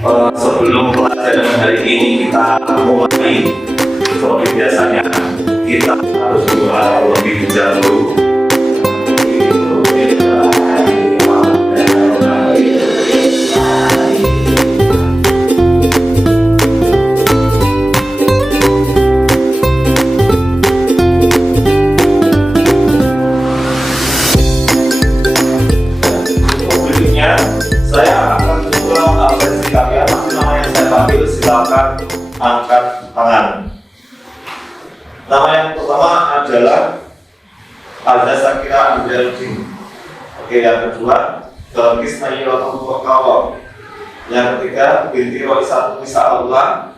Sebelum pelajaran hari ini kita mulai, seperti biasanya kita harus berdoa lebih dahulu. Saya akan coba mengapresiasi kalian. Nama yang saya panggil, silakan angkat tangan. Nama yang pertama adalah Alda Sakira Andaluddin. Oke, yang kedua Belkis Nayyiratul Wakawa. Yang ketiga binti Roisat Nisa Allah.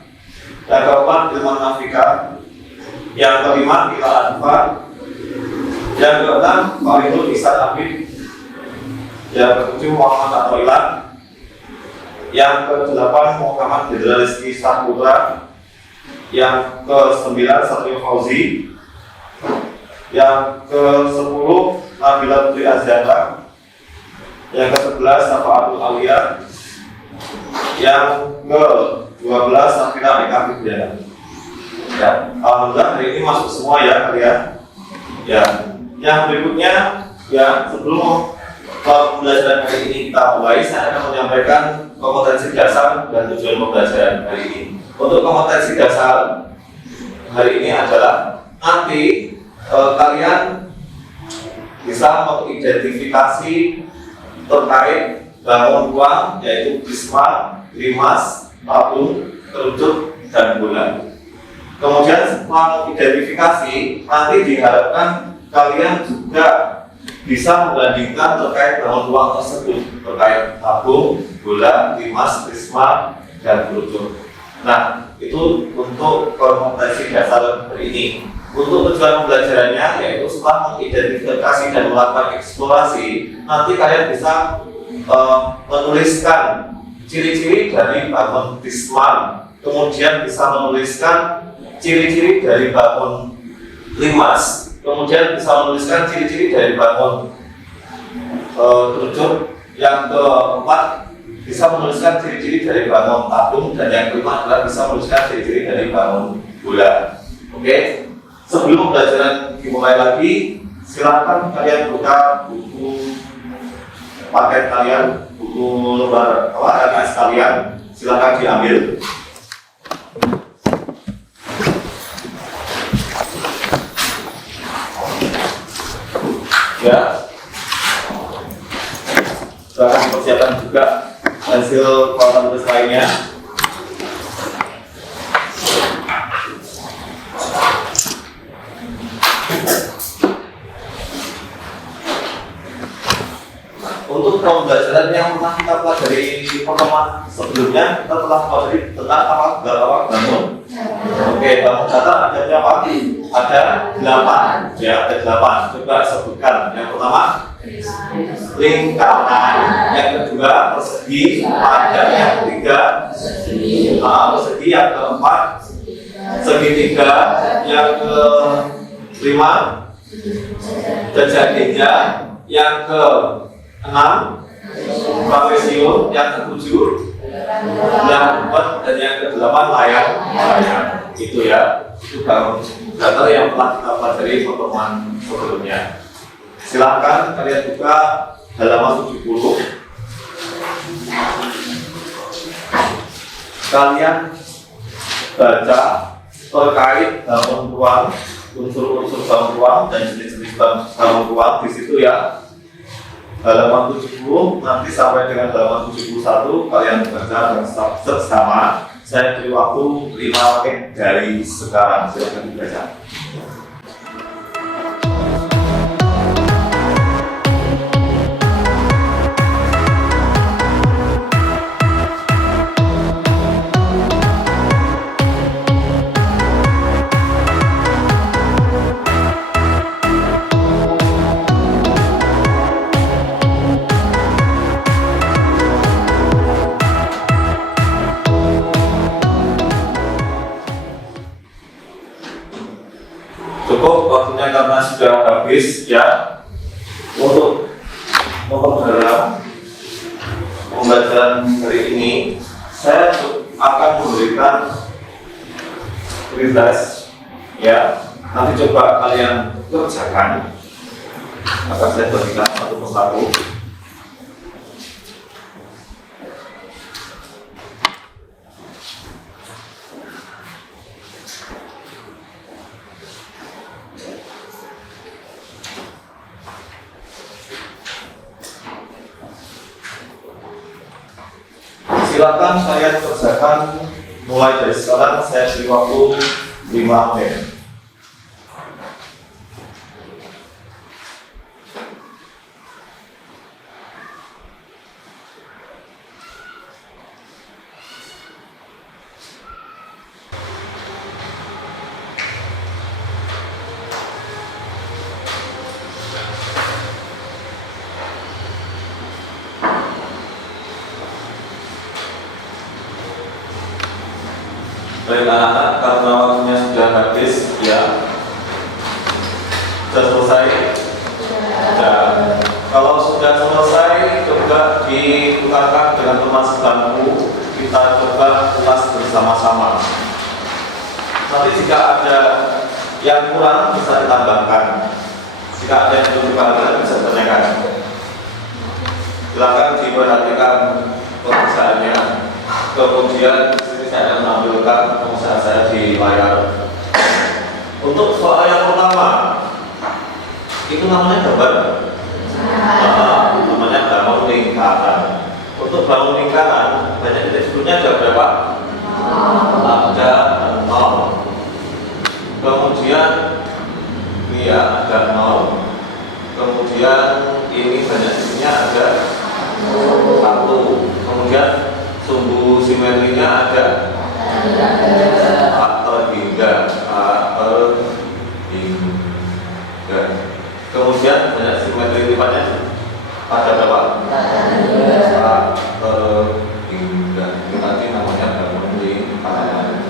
Yang keempat Ilman Nafika. Yang kelima Ila Adfa. Yang keenam Faridul Isan Abid. Yang ketujuh Muhammad Atoilan. Yang ke-8 Muhammad Rizki Saputra. Yang ke-9 Satrio Fauzi. Yang ke-10 Nabila Putri Azhara. Yang ke-11 Safaatul Aliyah. Yang ke-12 Safira Eka Fidyana. Ya, alhamdulillah hari ini masuk semua ya kalian. Ya, yang berikutnya ya sebelum pembelajaran hari ini kita mulai, saya akan menyampaikan kompetensi dasar dan tujuan pembelajaran hari ini. Untuk kompetensi dasar hari ini adalah nanti kalian bisa mengidentifikasi terkait bangun ruang, yaitu prisma, limas, tabung, kerucut, dan bola. Kemudian setelah identifikasi, nanti diharapkan kalian juga bisa membandingkan terkait bangun ruang tersebut, terkait tabung, bola, limas, prisma, dan kerucut. Nah, itu untuk kompetensi dasar hari ini. Untuk tujuan pembelajarannya, yaitu setelah mengidentifikasi dan melakukan eksplorasi, nanti kalian bisa menuliskan ciri-ciri dari bangun prisma, kemudian bisa menuliskan ciri-ciri dari bangun limas, kemudian bisa menuliskan ciri-ciri dari bangun kerucut. Yang keempat bisa menuliskan ciri-ciri dari bangun tabung, dan yang kelima adalah bisa menuliskan ciri-ciri dari bangun bola. Oke, sebelum pembelajaran dimulai lagi, silakan kalian buka buku paket kalian, buku lembar LKS kalian, silakan diambil. Ya, silakan dipersiapkan juga hasil papan tulis lainnya. Untuk pembelajaran yang pernah kita pelajari di pertemuan sebelumnya, kita telah pelajari tentang apa bangun. Oke, bangun datar ada berapa? Ada 8. Ya, ada 8. Coba sebutkan. Yang pertama lingkaran, yang kedua persegi, yang ketiga persegi, yang keempat segitiga, yang kelima jajak, yang ke-6 trapesium, yang ke-7 yang ke-4, dan yang ke-8 layar. Itu ya, itu bangun datar yang telah kita pelajari pertemuan sebelumnya. Silakan kalian buka halaman 70. Kalian baca terkait bangun ruang, unsur-unsur bangun ruang dan jenis-jenis bangun ruang di situ ya. Halaman 70 nanti sampai dengan halaman 71 kalian baca dan sama. Saya beri waktu 5 menit dari sekarang, silakan dibaca. Cukup waktunya karena sudah habis ya. Untuk memperdalam pembelajaran hari ini, saya akan memberikan refresh ya. Nanti coba kalian kerjakan. Akan saya bagikan satu persatu. Silakan saya kerjakan mulai dari sekarang. Saya beri waktu 5 menit. Baik anak-anak, karena waktunya sudah habis ya. Sudah selesai? Sudah. Kalau sudah selesai, coba ditukarkan dengan teman sebangku. Kita coba ulas bersama-sama. Nanti jika ada yang kurang bisa ditambahkan. Jika ada yang belum dipahami bisa ditanyakan. Silakan diperhatikan pekerjaannya. Kemudian saya akan menampilkan pengusaha saya di layar. Untuk soal yang pertama, itu namanya gambar. Namanya bangun lingkaran. Untuk bangun lingkaran, banyak titik sebelumnya ada berapa? Ada 0. Kemudian ini ya ada 0. Kemudian ini banyak titiknya ada 1. Kemudian sumbu simetrinya ada atau hingga. Kemudian banyak simetri lipannya ada berapa? Atau hingga. Ini nanti namanya bangun lingkaran.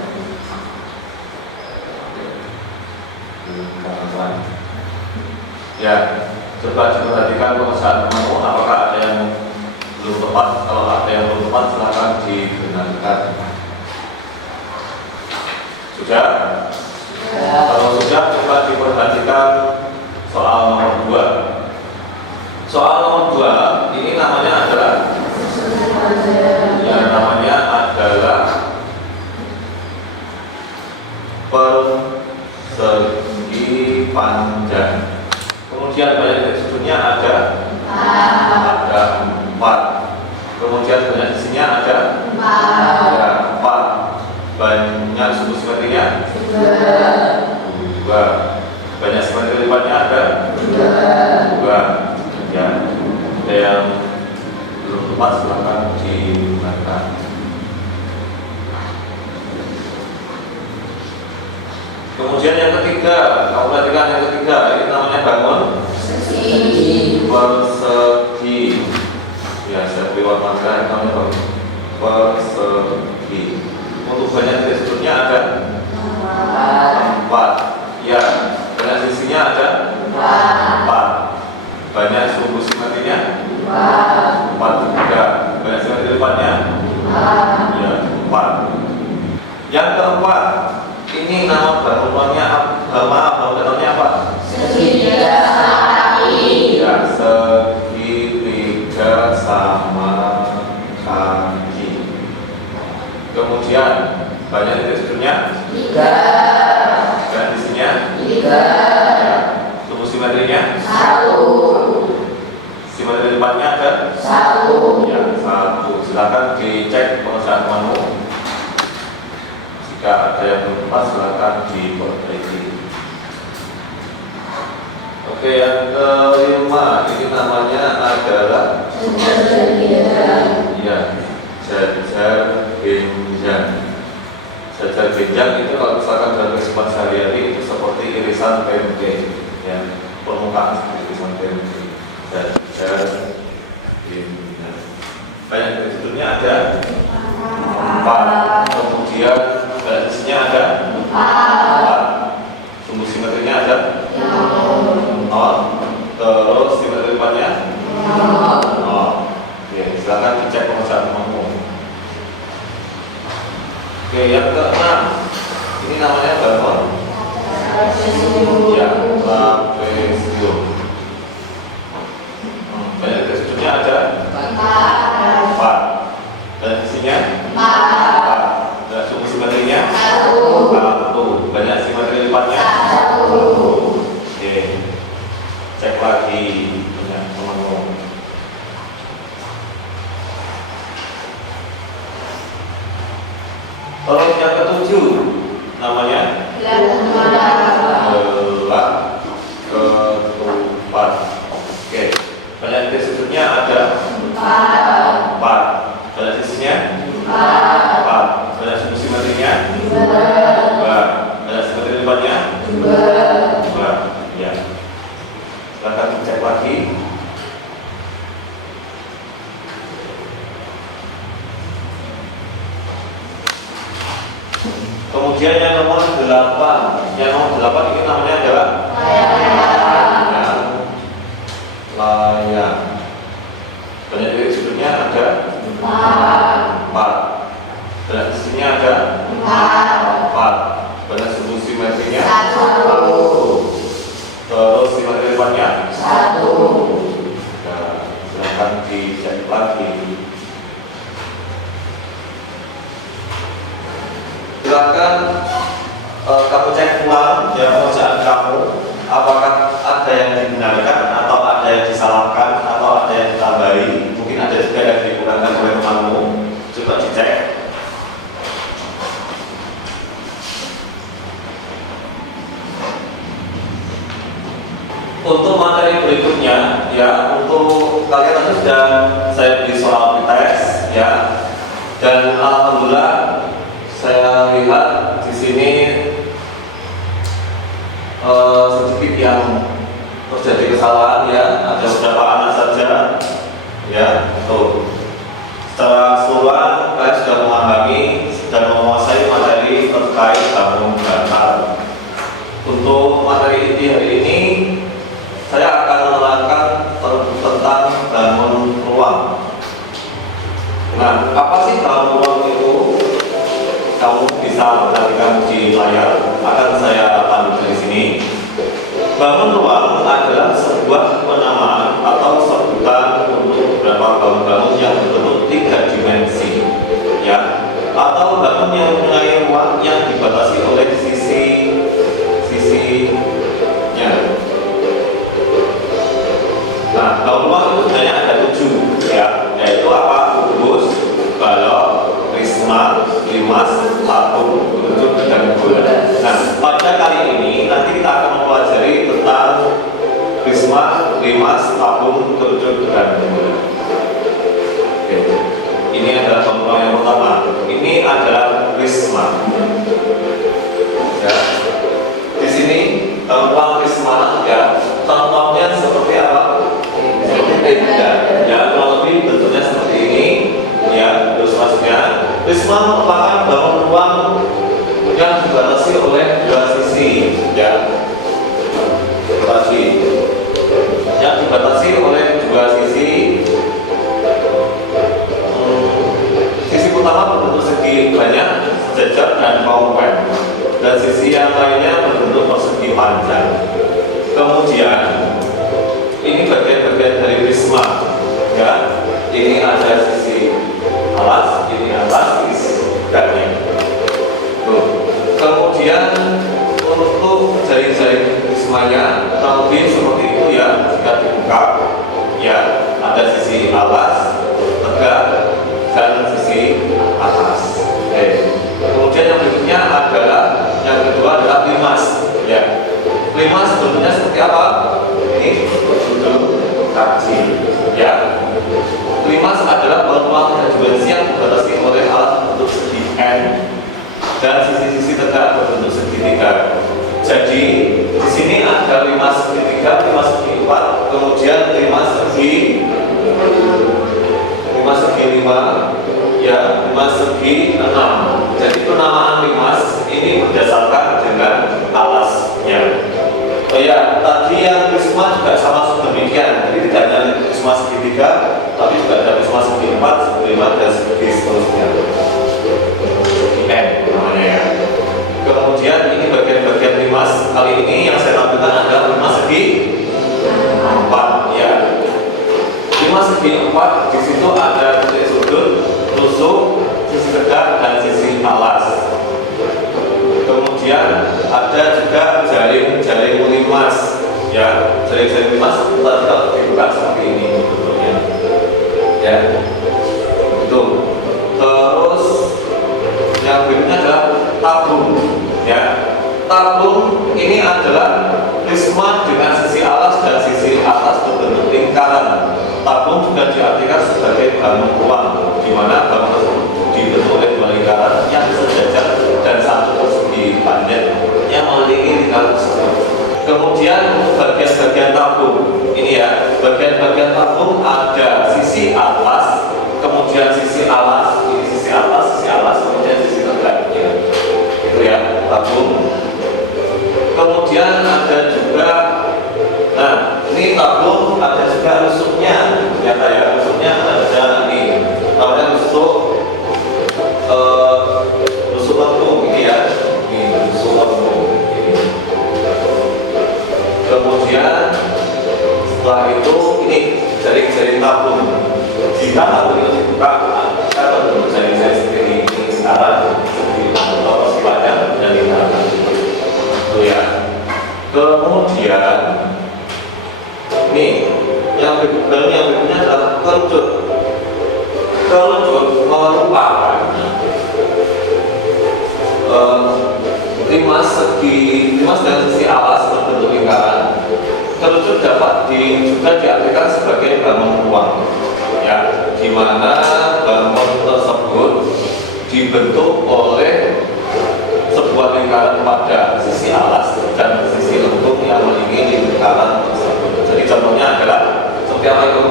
Ya, coba diperhatikan pengusahaan kamu apakah ada yang belum tepat. Kalau ada yang belum tepat silakan dibenarkan. Sudah? Kalau sudah, coba diperhatikan soal nomor 2. Soal nomor 2 ini namanya adalah persegi panjang. Kemudian banyak titik sudutnya ada 4. Kemudian banyak sisinya ada 4. Banyak sumbu simetrinya 2. Banyak simetri lipatnya ada 2. Ya, ada yang belum tepat silakan digunakan. Kemudian yang ketiga, kamu perhatikan yang ketiga, ini namanya bangun persegi. Ya, saya beri warna merah, namanya bangun persegi. Untuk banyak titik sudutnya ada 4. Ya, banyak sisinya ada 4. Banyak sumbu simetrinya 4 juga. Banyak simetri depannya ya 4. Yang keempat, ini nama bangunannya apa? Segitiga sama kaki. Ya, segitiga sama kaki. Kemudian banyak titik sudutnya 3. dan isinya 3. ya. Sumbu simetrinya 1. simetri depannya ada 1. ya 1. Silakan dicek pengerjaan kamu. Jika ada yang belum pas, silakan diperbaiki. Oke, yang kelima ini namanya adalah ya jajar genjang. Jajar genjang itu kalau misalkan dalam kehidupan sehari-hari itu seperti irisan tempe, ya, permukaan seperti irisan tempe. Jajar genjang. Banyak dari sudutnya ada 4. Kemudian basisnya ada 4. Sumbu simetrinya ada 0. Terus simetri depannya 0. Oke, silakan dicek pengerjaan kamu. Oke, yang keenam, ini namanya bangun ya, trapesium. Banyak sudutnya ada 4. Dan isinya 4. Dan sumbu simetrinya 1. Banyak simetri lipatnya 1. Oke, cek lagi banyak teman-teman. Terus yang ketujuh namanya gelang ketupat. Oke, banyak sudutnya ada 4. Banyak sisinya 4. Banyak sumbu simetrinya 2. Banyak simetri lipatnya 2. Ya. Silahkan cek lagi. Kemudian yang nomor 8. Yang nomor 8 ini namanya adalah layang. Banyak titik sudutnya ada 4. Banyak sisinya ada 4. Banyak sumbu simetrinya 1. Terus simetri lipatnya 1. Nah, silahkan dicek lagi. Silakan kamu cek ulang ya pekerjaan kamu, apakah ada yang dibenarkan atau ada yang disalahkan atau ada yang ditambahi, mungkin ada juga yang dikurangkan oleh temanmu. Coba dicek. Untuk materi berikutnya ya, untuk kalian tadi sudah saya beri soal tes ya, dan alhamdulillah saya lihat di sini sedikit yang terjadi kesalahan ya, ada beberapa anak saja ya. Tuh, secara keseluruhan kalian sudah memahami dan menguasai materi terkait bangun bantal. Untuk materi inti hari ini saya akan menerangkan tentang bangun ruang. Nah, apa sih bangun ruang itu? Kamu bisa perhatikan di layar, akan saya pandu di sini. Bangun ruang adalah sebuah penamaan atau sebutan untuk beberapa bangun-bangun yang berbentuk 3 dimensi, ya, atau bangun yang mempunyai ruang yang dibatasi oleh sisi-sisinya. Nah, bangun ruang itu sebenarnya ada 7, ya, yaitu apa? Kubus, balok, prisma, limas, tabung, kerucut, dan bola. Nah, pada kali ini nanti kita akan mempelajari tentang prisma, limas, tabung, kerucut, dan bola. Oke. Ini adalah contoh yang pertama. Ini adalah prisma. Ya. Di sini ruang prisma ya. Contohnya seperti apa? Seperti tenda. Ya, kurang lebih bentuknya seperti ini. Ya, terus maksudnya prisma merupakan bangun ruang yang dibatasi oleh 2 sisi, ya. Yang dibatasi oleh 2 sisi. Sisi pertama berbentuk segi banyak, sejajar dan kongruent, dan sisi yang lainnya berbentuk persegi panjang. Kemudian ini bagian-bagian dari prisma, ya. Ini ada sisi alas, ini atas, ini sebenarnya. Kemudian untuk jari-jari prismanya lebih seperti itu ya, jika dibuka, ya, ada sisi alas, tegak, dan sisi atas. Kemudian yang berikutnya adalah yang kedua adalah limas, ya. Limas bentuknya seperti apa? Ini bentuk kaki, ya. Limas adalah ruang dimensi yang dibatasi oleh alat bentuk segi N dan sisi-sisi tegak berbentuk segitiga. Jadi di sini ada limas segitiga, limas segi 4, kemudian limas segi 5, ya, limas segi 6. Jadi penamaan limas ini berdasarkan dengan alasnya. Oh ya, tadi yang prisma juga sama demikian. Jadi tidak hanya prisma segitiga, tapi juga ada prisma segi 4, segi 5, dan segi seterusnya. N. yang berikutnya adalah tabung. Ya, tabung ini adalah prisma dengan sisi alas dan sisi atas berbentuk lingkaran. Tabung juga diartikan sebagai balon ruang, di mana balon tersebut dibentuk oleh dua lingkaran yang sejajar dan satu persegi panjang yang mengelilingi lingkaran tersebut. Kemudian untuk bagian-bagian tabung ini ya, bagian-bagian tabung ada sisi atas, kemudian sisi alas, ini sisi alas, kemudian sisi tegak. Ya. Itu ya tabung. Kemudian ada juga, nah ini tabung ada juga rusuknya, ternyata ya rusuknya ada ini, namanya rusuk lengkung ini ya, ini rusuk lengkung. Kemudian setelah itu ini jaring-jaring tabung. Jika tabung itu dibuka, kita bentuk jaring-jaring seperti ini sekarang di atas panjang dan di belakang. Itu ya. Kemudian ini yang berikutnya adalah kerucut. Kerucut merupakan limas dengan sisi alas berbentuk lingkaran. Kerucut dapat juga diartikan sebagai bangun ruang, ya, di mana bangun tersebut dibentuk oleh sebuah lingkaran pada sisi alas dan sisi lengkung yang mengelilingi lingkaran tersebut. Jadi contohnya adalah seperti apa itu?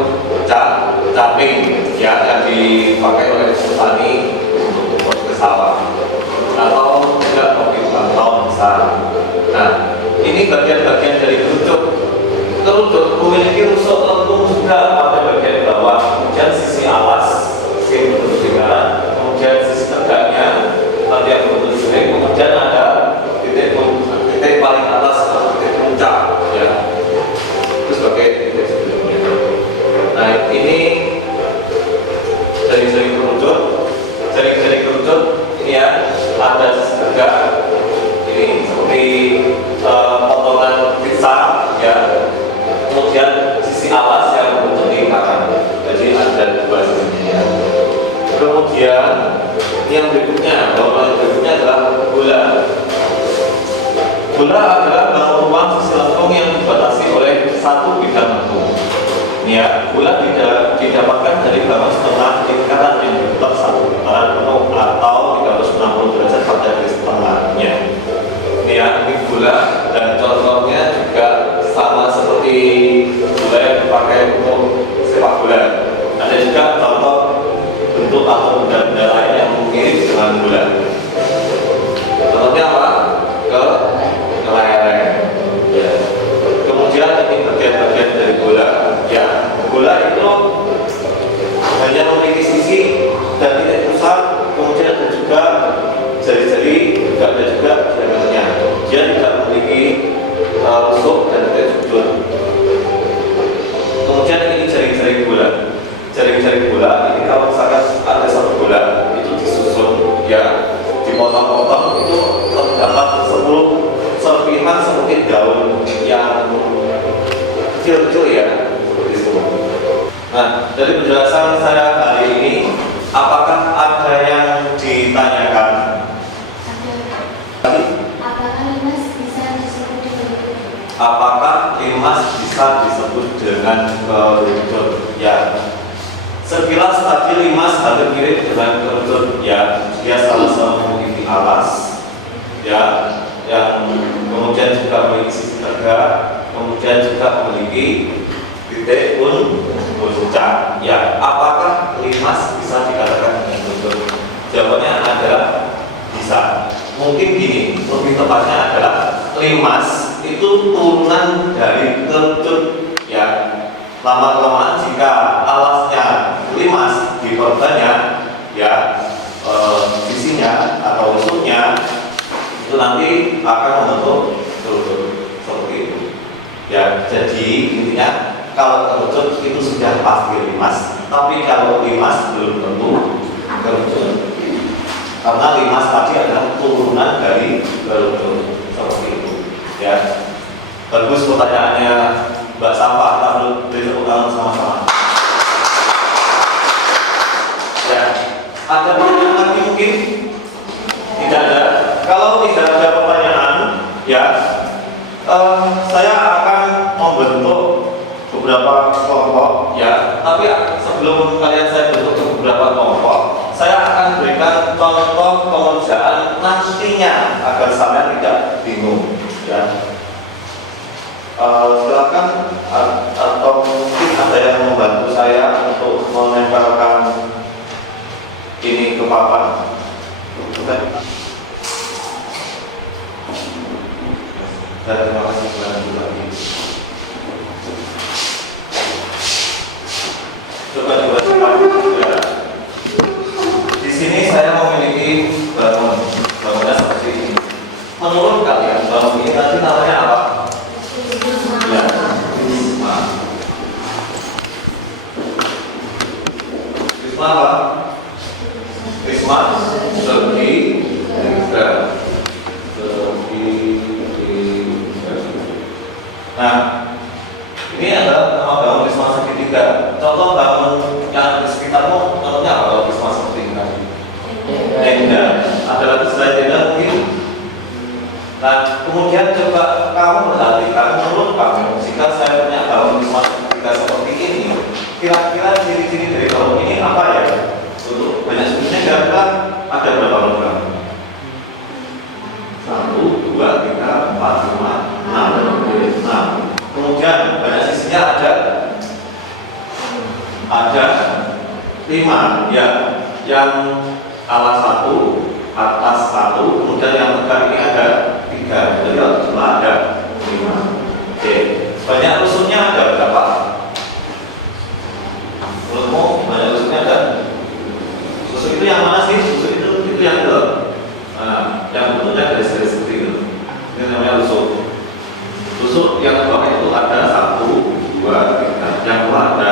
Caping, ya, yang dipakai oleh petani untuk ke sawah, atau juga kopi pantau besar. Nah, ini bagian-bagian dari kerucut. Kerucut memiliki rusuk lengkung juga pada bagian bawah, kemudian sisi alas, sisi bentuk lingkaran, kemudian sisi tegaknya yang berbentuk sering, kemudian ada titik paling atas atau titik puncak, ya, itu sebagai titik sebelumnya. Nah, ini jaring-jaring kerucut ini ya, ada sisi tegak ini seperti potongan pizza, ya, kemudian sisi alas yang berbentuk lingkaran. Jadi ada dua sisinya. Kemudian yang berikutnya adalah bola. Bola adalah bangun ruang sisi lengkung yang dibatasi oleh satu bidang lengkung. Ini ya, bola didapatkan dari bangun setengah lingkaran yang berputar satu putaran penuh atau 360 derajat pada garis tengahnya. Ini ya, ini bola, dan contohnya juga sama seperti bola yang dipakai untuk sepak bola. Ada juga contoh bentuk atau benda-benda lain yang mirip dengan bola. Contohnya apa? Kelereng. Ya. Kemudian ini bagian-bagian dari bola. Ya, bola itu hanya memiliki sisi dan titik pusat. Kemudian ada juga jari-jari, juga ada juga diameternya. Dia tidak memiliki rusuk dan titik sudut. Kemudian ini jari-jari bola. Jari-jari bola ini kalau misalkan ada satu bola itu disusun, ya, dipotong-potong, itu terdapat 10 serpihan seperti daun yang kecil-kecil, ya, seperti itu. Nah, dari penjelasan saya kali ini, apakah ada yang ditanyakan? Apakah limas bisa disebut kerucut? Apakah limas bisa disebut dengan kerucut? Ya. Sekilas tadi limas hampir mirip dengan kerucut, ya, dia sama-sama memiliki alas, ya, yang kemudian juga memiliki sisi tegak, kemudian juga memiliki titik puncak. Ya, apakah limas bisa dikatakan dengan kerucut? Jawabannya adalah bisa. Mungkin gini, lebih tepatnya adalah limas itu turunan dari kerucut, ya. Lama-kelamaan jika alasnya limas diperbanyak, ya, sisinya atau rusuknya itu nanti akan membentuk kerucut seperti itu. Ya, jadi intinya kalau kerucut itu sudah pasti limas, tapi kalau limas belum tentu kerucut. Karena limas tadi adalah turunan dari kerucut seperti itu. Ya, bagus pertanyaannya Mbak Sampah, tak beri tepuk tangan sama-sama. Ya, ada pertanyaan lagi mungkin? ya. Saya akan membentuk beberapa kelompok, ya. Tapi sebelum kalian saya bentuk ke beberapa kelompok, saya akan berikan contoh pengerjaan nantinya agar kalian tidak bingung, ya. Silakan atau mungkin ada yang membantu saya untuk menempelkan ini ke papan. Terima kasih sudah lagi. Coba ya. Di sini saya memiliki bangunnya seperti ini. Menurut kalian bangun ini nanti namanya apa? Ya, Wisma. Wisma apa? Wisma segitiga. Nah, ini adalah nama bangun Wisma segitiga. Contoh bangun yang di sekitarmu, contohnya apa kalau Wisma segitiga? Tenda. Ada lagi selain tenda mungkin? Nah, kemudian coba kamu perhatikan menurut kamu, jika saya punya bangun Wisma segitiga seperti ini, kira-kira ciri-ciri dari bangun ini apa ya? Untuk banyak sudutnya kira-kira ada berapa lubang? 1, 2, 3, 4, 5, 6. Kemudian banyak sisinya ada 5, ya. Yang alas 1, atas 1, kemudian yang tegak ini ada 3, jadi jumlah ada 5. Oke. Banyak rusuknya ada berapa? Menurutmu banyak rusuknya ada? Rusuk itu yang mana sih? Rusuk itu yang itu. Nah, yang bentuknya garis-garis seperti itu. Ini namanya rusuk. Rusuk yang bawah itu ada 1, 2, 3. Yang bawah ada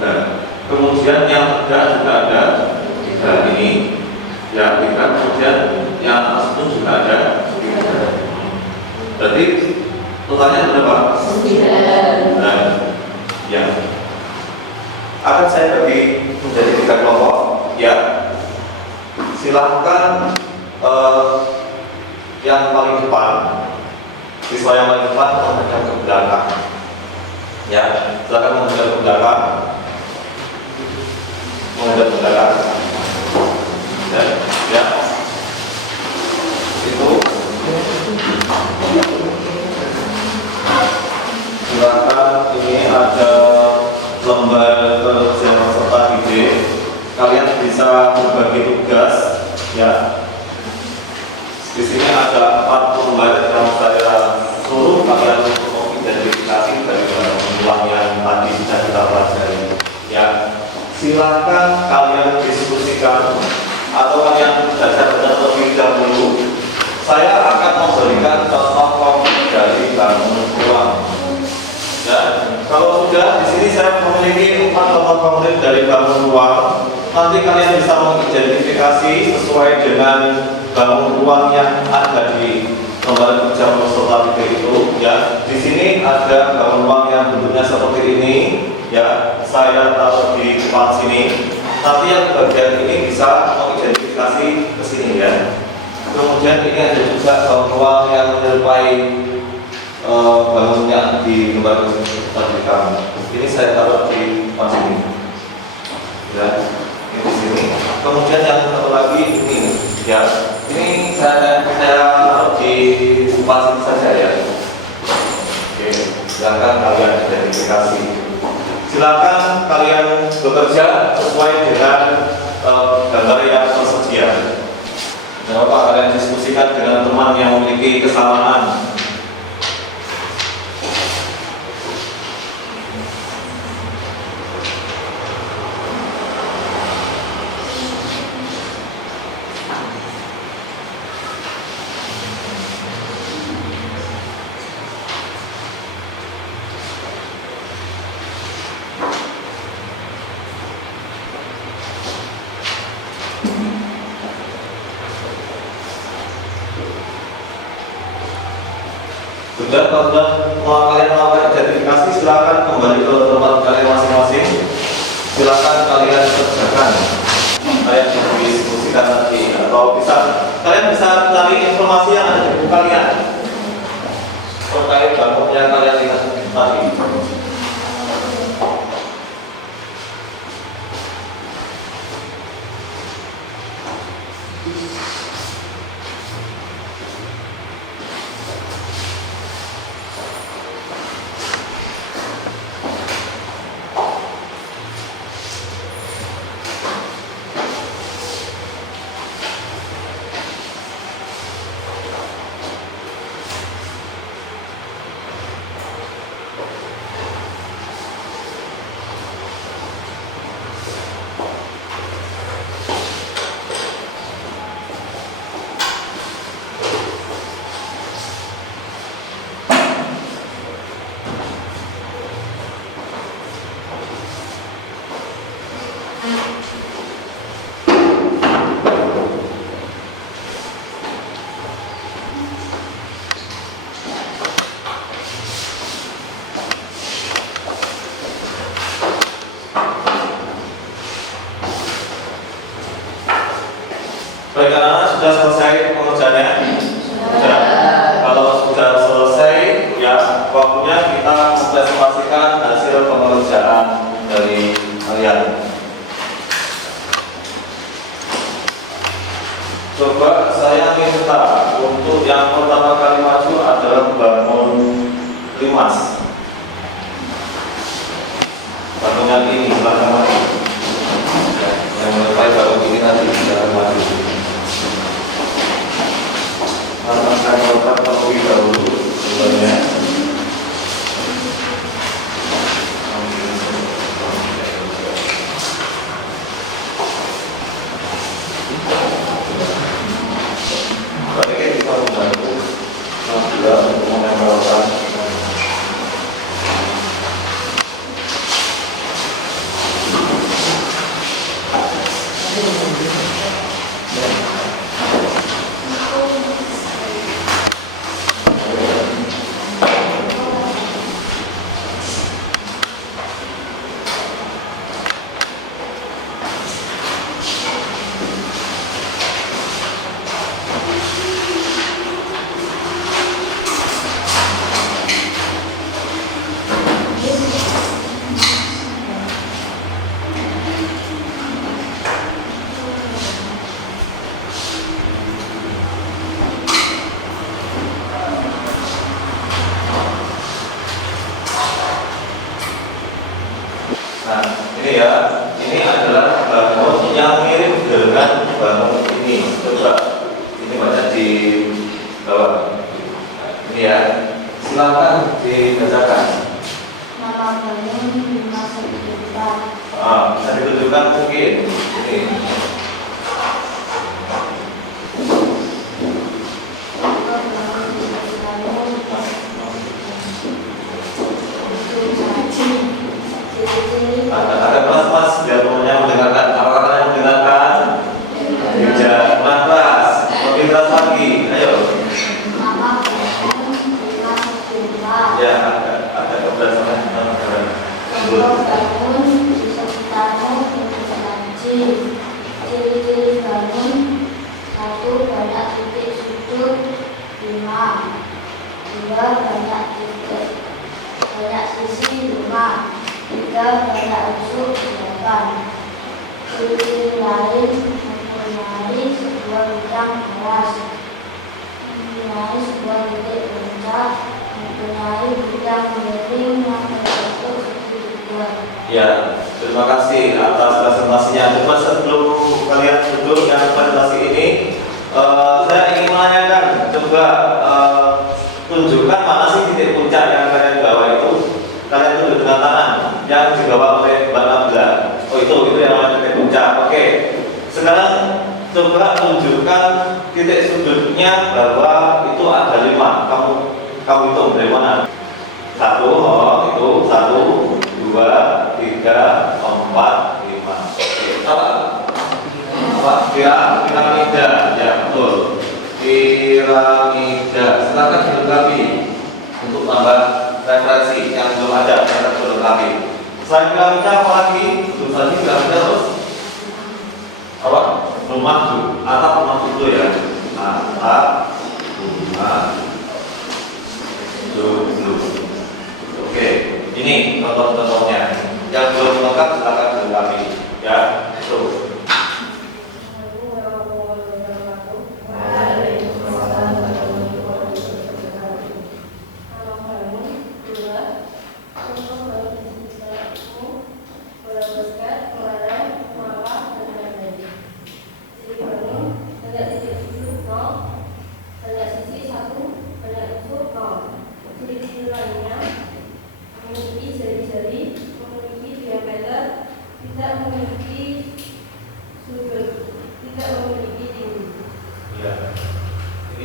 3. Kemudian yang tegak juga ada 3 ini. Ya, 3. Kemudian yang atas pun juga ada 3. Berarti totalnya berapa? 9. Nah, ya. Akan saya bagi menjadi 3 kelompok. Ya. Silahkan yang paling depan, siswa yang paling depan menghadap ke belakang. Ya, silakan menghadap ke belakang. Menghadap ke belakang. Ya, ya. Itu. Silakan, ini ada lembar kerja peserta didik. Kalian bisa berbagi tugas, ya. Di sini ada 4 lembar yang saya suruh kalian untuk mengidentifikasi dari ulang yang tadi sudah kita pelajari. Ya, silakan kalian diskusikan atau kalian belajar terlebih dahulu. Saya akan memberikan contoh konkret dari bangun ulang. Ya, kalau sudah di sini saya memiliki 4 contoh konkret dari bangun ulang. Nanti kalian bisa mengidentifikasi sesuai dengan bangun ruang yang ada di lembar kerja peserta didik itu, ya. Di sini ada bangun ruang yang bentuknya seperti ini, ya. Saya taruh di depan sini. Nanti yang bagian ini bisa mengidentifikasi ke sini, ya. Kemudian ini ada juga bangun ruang yang menyerupai bangunnya di lembar kerja peserta didik kami. Ini saya taruh di depan sini, ya. Ini di sini. Kemudian yang satu lagi ini, ya. Ini saya taruh di tempat saja, ya. Oke, silakan kalian identifikasi. Silakan kalian bekerja sesuai dengan gambar yang tersedia. Jangan lupa kalian diskusikan dengan teman yang memiliki kesamaan. Sudah, kalau sudah kalian melakukan identifikasi, silakan kembali ke tempat kalian masing-masing. Silakan kalian kerjakan. Kalian bisa diskusikan nanti, atau kalian bisa cari informasi yang ada di buku kalian. saya minta untuk yang pertama kali maju adalah bangun limas. Bangun yang ini, silahkan maju. Yang mulai bangun ini nanti bisa maju. Karena saya kotak terlebih dahulu sebenarnya. Mereka bisa membantu juga untuk menempelkan. Nah, ini ya, ini adalah bangun yang mirip dengan bangun ini. Coba, ini banyak di bawah. Ini ya, silakan dibacakan. Nama bangun Dimas Setiawan. Bisa ditunjukkan mungkin. Ini. Ada kelas-kelas biar temannya mendengarkan. Apakah kalian mendengarkan? Ya, kelas. Lebih keras lagi. Ayo. Nama bangun Dimas Setiawan. Ya, ada keberhasilan. Nomor bangun Sutarno Instansi. Ciri-ciri bangun: 1. Banyak titik sudut 5. 2. Banyak sisi 5. 3. Banyak unsur 8. Ciri lain: mempunyai sebuah bidang keras, mempunyai sebuah titik puncak, mempunyai bidang miring yang berbentuk segitiga. Ya, terima kasih atas presentasinya. Cuma sebelum kalian duduk yang presentasi ini, saya ingin menanyakan, coba tunjukkan mana sih titik puncak yang kalian bawa itu. Kalian tunjuk dengan tangan yang dibawa oleh Mbak Nabila. Oh itu yang namanya titik puncak. Oke. Sekarang coba tunjukkan titik sudutnya bahwa itu ada 5. Kamu hitung dari mana? 1, itu 1, 2, 3, 4, 5. Oke, apa? Piramida, ya betul. Piramida. Silakan dilengkapi untuk tambah referensi yang belum ada, yang belum dilengkapi. Selain piramida apa lagi? Belum tadi piramida terus apa? Rumah dulu. Atap rumah dulu ya. Atap rumah dulu. Oke, ini contoh-contohnya. Yang belum lengkap silakan dilengkapi. Ya, tuh.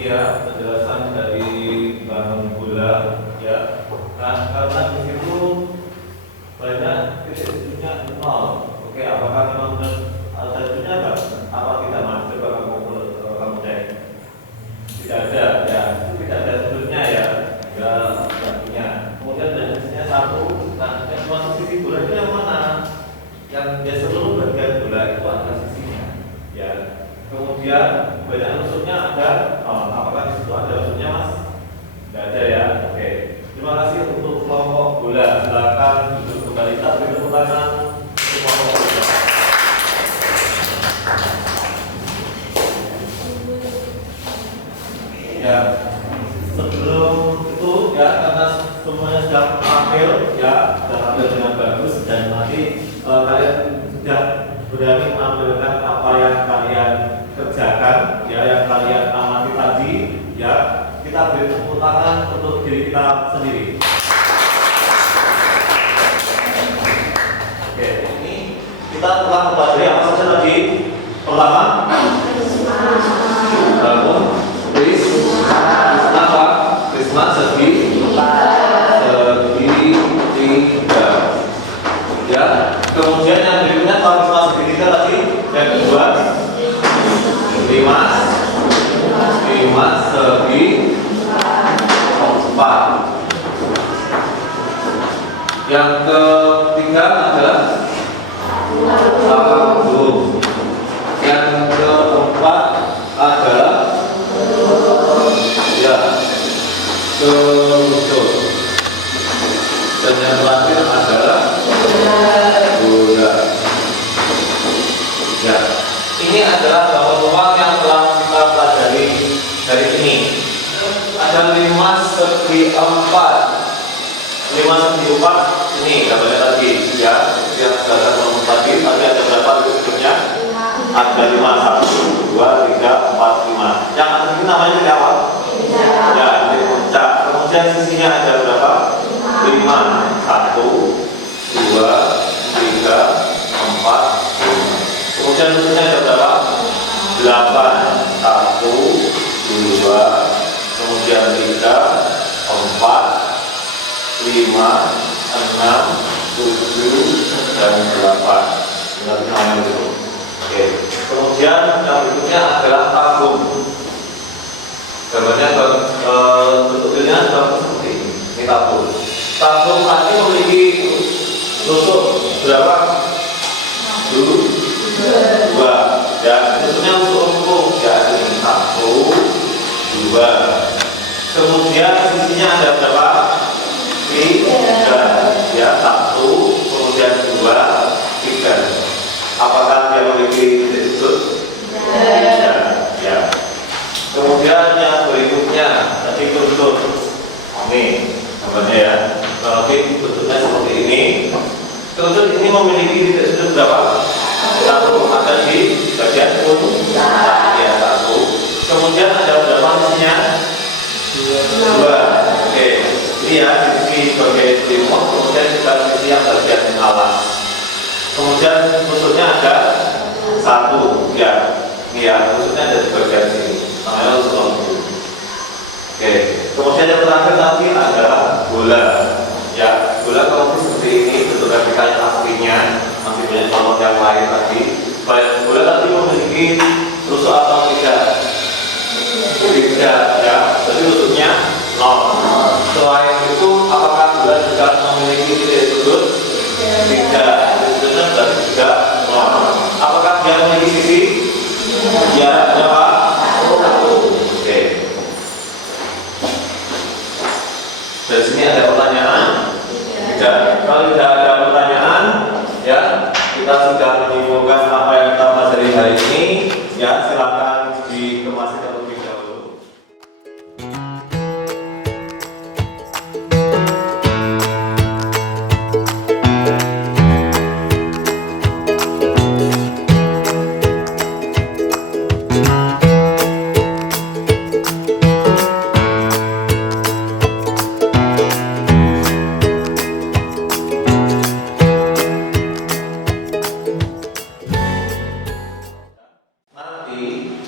Ya, penjelasan dari bangun bola ya. Nah, karena di situ banyak titik sudutnya 0. Oke, apakah memang benar ada sudutnya enggak? Apa tidak mas? Coba kamu cek. Tidak ada, ya. Tidak ada sudutnya ya. Enggak punya. Kemudian dari sisinya 1. Nah, yang cuma sisi bola itu yang mana? Yang dia seluruh bagian bola itu ada sisinya. Ya. Kemudian banyak unsurnya ada. Apakah di situ ada unsurnya mas? Ya, sebelum itu ya, karena semuanya sudah tampil ya, sudah tampil dengan bagus, dan nanti kalian sudah berani menampilkan apa yang kalian kerjakan ya, yang kalian amati tadi ya. Kita beri tepuk tangan untuk diri kita sendiri. Oke, ini kita telah mempelajari apa saja tadi? Pertama, bangun, apa? Prisma segitiga. Ya, kemudian yang berikutnya kalau prisma segitiga tadi, yang kedua, lima segi 4. Yang ketiga adalah sambung. Yang keempat adalah ya kerucut. Dan yang terakhir adalah bola. Ya, ini adalah bangun rumah yang telah kita pelajari dari ini. Ada 5 segi 4. 5 segi 4 ini gambarnya tadi ya, yang sudah saya tadi ada berapa berikutnya? Ada 5, 1, 2, 3, 4, 5. Yang atas ini namanya dari awal? Ya, ini puncak. Kemudian sisinya ada berapa? 5, 1, 2, 3, 4, 5. Kemudian sisinya ada berapa? 8, 1, 2, kemudian 3, 4, 5, 6, 7, dan 8. Berarti namanya itu. Oke. Kemudian yang berikutnya adalah tabung. Gambarnya bentuknya seperti ini. Ini tabung. Tabung tadi memiliki tusuk berapa? 2. Ya, tusuknya tusuk lengkung. Ya, ini 1, 2. Kemudian sisinya ada berapa? 3. Ya, 1, kemudian 2, 3. Apakah dia memiliki titik sudut? Tidak. Ya. Kemudian yang berikutnya tadi kerucut. Ini gambarnya ya. Kalau bentuknya seperti ini. Kerucut ini memiliki titik sudut berapa? 1. Ada di bagian puncak. Ya, 1. Kemudian ada berapa sisinya? 2. Oke. Ini ya, sisi sebagai remote, kemudian kita sisi yang bagian alas. Kemudian tusuknya ada 1, ya. Ini ya, tusuknya ada di bagian sini. Namanya tusuk lengkung. Oke. Kemudian yang terakhir tadi adalah bola. Ya, bola kalau seperti ini bentuk replika yang aslinya, masih banyak contoh yang lain tadi. Bola tadi memiliki tusuk atau tidak? Tidak, ya. Jadi tusuknya 0. Selain itu, apakah bola juga memiliki titik sudut? Tidak. Sudutnya berarti juga 0. Apakah dia memiliki sisi? Ya, berapa? 1. Oke. Dari sini ada pertanyaan? Tidak. Kalau tidak ada pertanyaan, ya kita sudah menyimpulkan apa yang kita pelajari hari ini. Ya, silakan dikemas terlebih dahulu.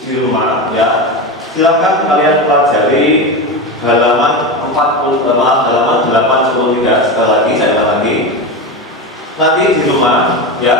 Di rumah ya, silakan kalian pelajari halaman 40, halaman 83. Sekali lagi saya ulang lagi. Nanti di rumah ya,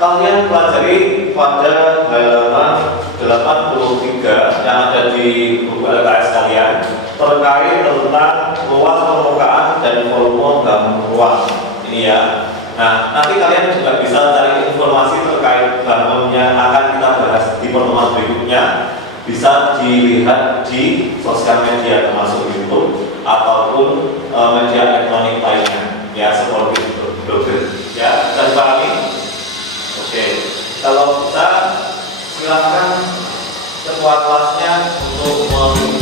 kalian pelajari pada halaman 83 yang ada di buku LKS kalian terkait tentang luas permukaan dan volume dalam ruang. Ini ya. Nah, nanti kalian juga bisa cari informasi terkait bangun yang akan kita bahas di pertemuan berikutnya. Bisa dilihat di sosial media termasuk YouTube ataupun media elektronik lainnya, ya seperti blogger. Ya, dan pahami? Oke. Kalau bisa, silakan ketua kelasnya untuk